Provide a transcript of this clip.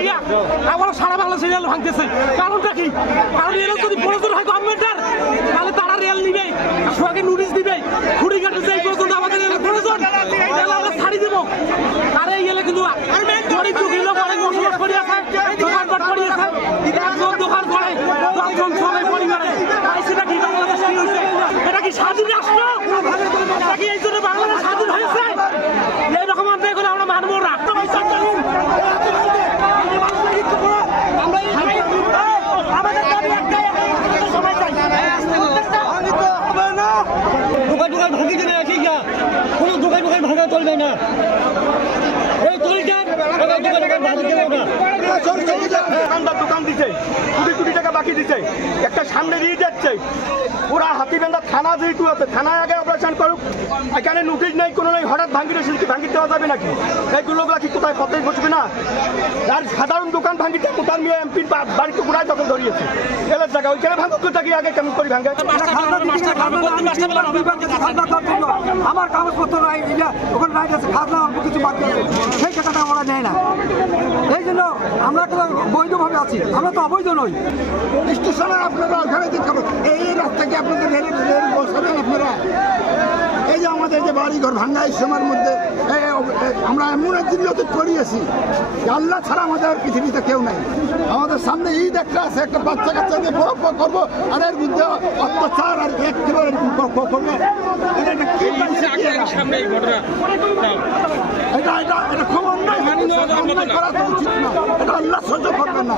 আসিয়া আবারও সারা বাংলাদেশে রেল ভাঙতেছে। কারণটা কি? কারণ এরা যদি প্রয়োজন হয় গভর্নমেন্টের, তাহলে তারা রেল নিবে, সোহাগে নোটিশ দিবে, খুঁড়িঘাটে যে পর্যন্ত আমাদের রেল প্রয়োজন রেল আমরা ছাড়ি দেব। আর এই গেলে কিন্তু গরিব দুঃখী লোক অনেক বসবাস করিয়াছে, দোকানপাট করিয়াছে, একজন দোকান করে 10 জন চলে পরিবারে। সেটা কি বাংলাদেশ কি হয়েছে? এটা কি স্বাধীন রাষ্ট্র? এটা কি এই জন্য বাংলাদেশ স্বাধীন হয়েছে? এইরকম অন্যায় করে আমরা মানব না। দোকান ভাঙি দিলে ঠিক না, কোনো দোকান ভাঙা চলবে না। ওই দোকান দিছে, কোটি কোটি টাকা বাকি দিছে, একটা সামনে দিয়ে যাচ্ছে পুরা হাতিবান্ধা থানা যেহেতু আছে, থানায় আগে অপারেশন করুক। এখানে নোটিশ নেই, কোনো নেই, হঠাৎ ভাঙিতে শিল্পী ভাঙি দেওয়া যাবে নাকি? এইগুলো কি কোথায় পথেই বসবে না? আর সাধারণ দোকান ভাঙিতে কোথার মেয়ে এমপির বাড়িতে পুরাই দখল ধরিয়েছে এলার জায়গা, ওইখানে ভাঙুক থাকি আগে কেমন করে ভাঙে। আমার কাগজপত্র নাই, ওখানে রাইট আছে, খাজনা অল্প কিছু বাদ দিয়েছে, সেই টাকাটা ওরা নেয় না। এই জন্য আমরা তো বৈধভাবে আছি, আমরা তো অবৈধ নই। স্টেশনে আপনারা ওখানে দেখাবো, এই রাস্তাকে আপনাদের রেল বসাবেন আপনারা। এই যে আমাদের যে বাড়িঘর ভাঙ্গা এই সময়ের মধ্যে আমরা এমন এক জিনিস করিয়েছি, আল্লাহ ছাড়া আমাদের পৃথিবীতে কেউ নাই। আমাদের সামনে ঈদ একটা আছে, একটা বাচ্চা কাচ্চাকে বড় করবো, আর এর মধ্যে অত্যাচার আর একেবারে করবো। এটা কি এটা খবর নয়, করা তো উচিত না, এটা আল্লাহ সহ্য করবে না।